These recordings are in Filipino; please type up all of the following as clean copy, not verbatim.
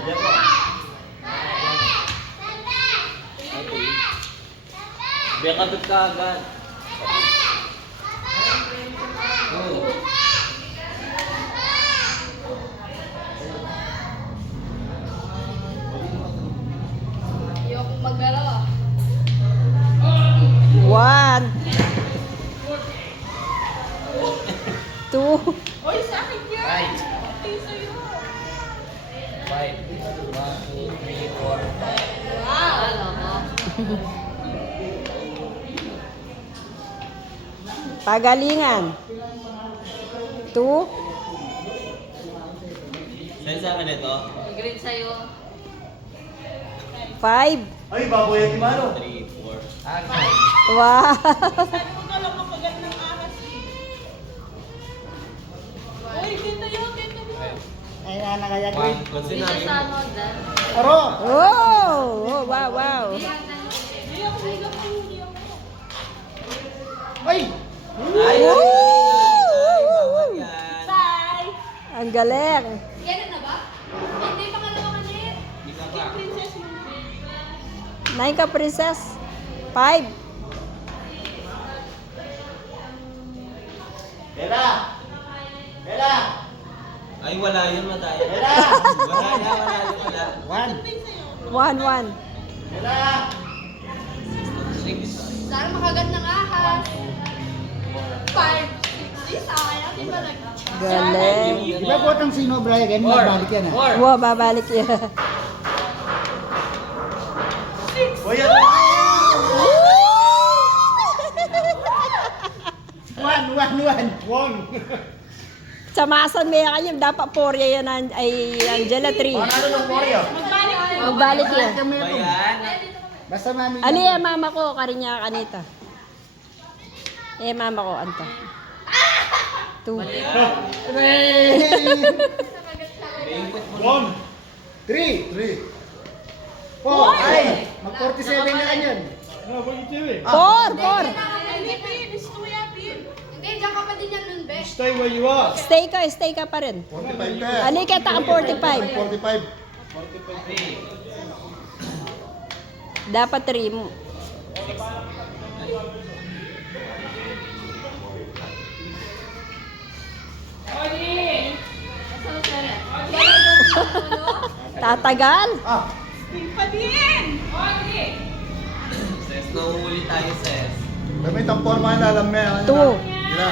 Ayan po. Biyakabit ka agad. Oh. Ayoko maggalaw ah. 1, 2, Oy, sa akin yan! Right. Okay, sa'yo. 5. 1, 2, 3, 4, 5. Wow! Ano mo? pagalingan. 2, Saan sa akin ito? Green sa'yo. 5, Ay, baboy at imano. 3, 4. wow. Uy, ganda yun, ganda yun. Ay, nakaya 1 plus Dito sinabi sa mo. ano, Dan? Aro! Oh, wow, wow. Hindi ako, hindi ako, hindi ako. Ay! Ay! Bawal yan. Bye! Ang galing. Ganun na ba? Hindi, pangalawa ka na eh. Di ka pa. Princess mo. 9 ka, princess. 5, Bella! Bella! Ay, wala yun, madaya. Bella! Wala. 1. 1, 1. Bella! 6. Sana makagandang ahas. 5, 6, sayang. Di ba nag... Galing. Di ba po itong sino, Brian? Ganyan, nagbalik yan ah. 4. Wow, babalik yan. O yan! 1. Samasan mo yan. Dapat 4 yan ay Angela 3. Ano nung Mario? Magbalik yan. Kami ito. Bayan. Basta mami. Ali, mama ko, karinya kanita. Mama ko, anta. 2. 1. 3. 4. Ay! Mag-47 na lang yun. 4, 4. Hindi, Pin. Gusto mo yan, Pin. Hindi, dyan ka pa din yan nun, Be. Stay where you are. Stay ka pa rin. 45 ka. Ali, kita ka 45. 45. Dapat 3 mo. Tatagal. Ah! Ses, nauuli tayo, Ses. Damit ang forma na alam mo. 2. Sila.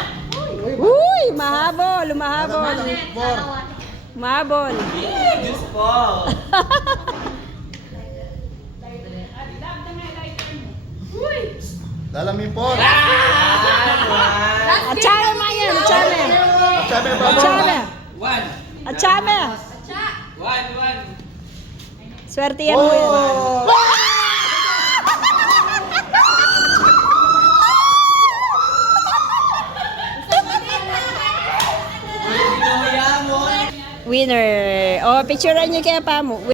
Uy, mahabol, mahabol. 4. Mahabol. Diyos po. Dalamin 4. Atsame mo yan, atsame. Sabi ba? Atsame. 1. Atsame. 1. Swerte yan mo yan. Oh! Winner. O, picturean niyo kaya pa mo.